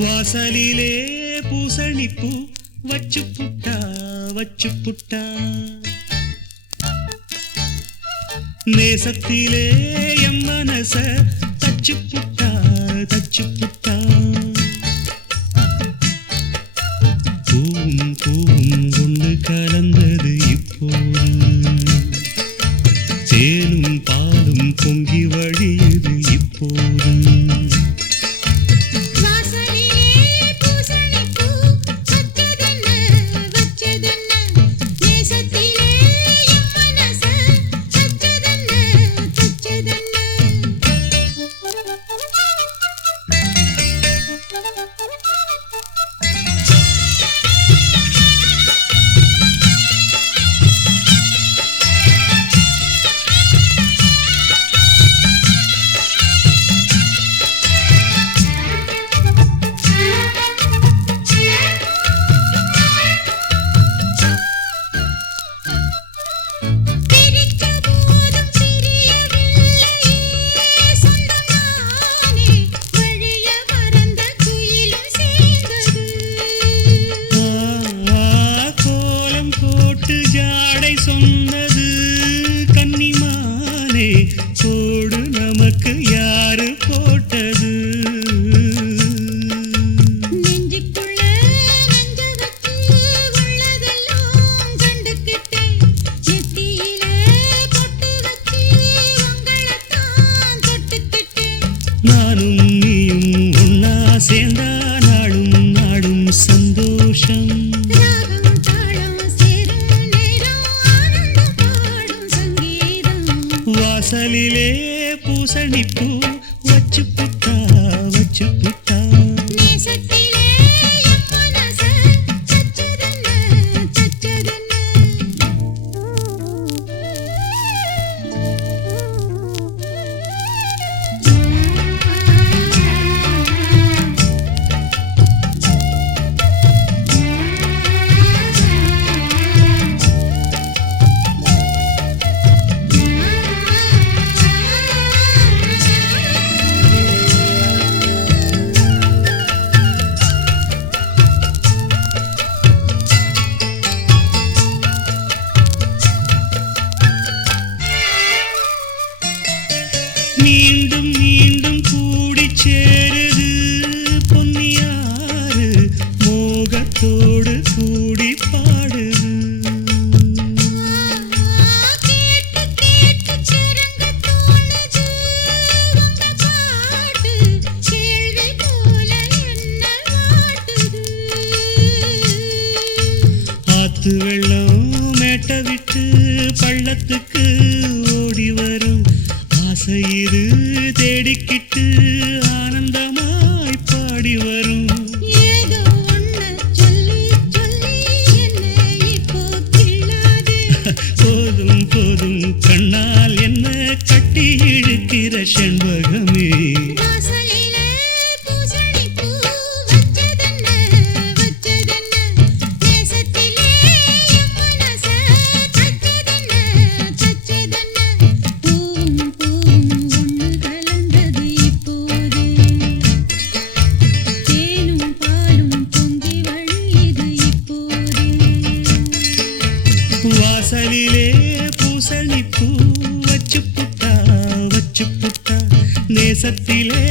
வாசலிலே பூசணிப்பூ வச்சு புட்டா நேசத்திலே எம் மனச தச்சு புட்டா பூவும் கொண்டு கலந்தது இப்போது தேனும் பாலும் பொங்கி வழியது இப்போது சொன்னது கன்னிமானே சோடு நமக்கு யாரு போட்டது நெஞ்சுக்குள்ள நெஞ்ச வச்சு உள்ளதெல்லாம் கண்டுக்கிட்டேன் நெத்தியிலே பொட்டு வச்சு உங்களைத்தான் தொட்டுக்கிட்டேன் நானும் நீயும் ஒன்னா சேர்ந்தா நாடும் சந்தோஷம் வாசலிலே பூசணிப்பூ வச்சு புட்டா நேசத்திலே என் மனச தச்சதென்ன மீண்டும் மீண்டும் கூடி சேருது பொன்னியாறு மோகத்தோடு கூடி பாடுது ஆத்து வெள்ளம் மேட்ட விட்டு பள்ளத்துக்கு ஓடி வரும் ஆசையிரு தேடிக்கிட்டு ஆனந்தமாய் பாடி வரும் ஏதோ ஒண்ணு சொல்லி என்ன இப்போ கிள்ளாதே போதும் கண்ணால் என்ன கட்டி இழுக்கிற செண்பகமே வாசலிலே பூசணிப்பூ வச்சு புட்டா நேசத்திலே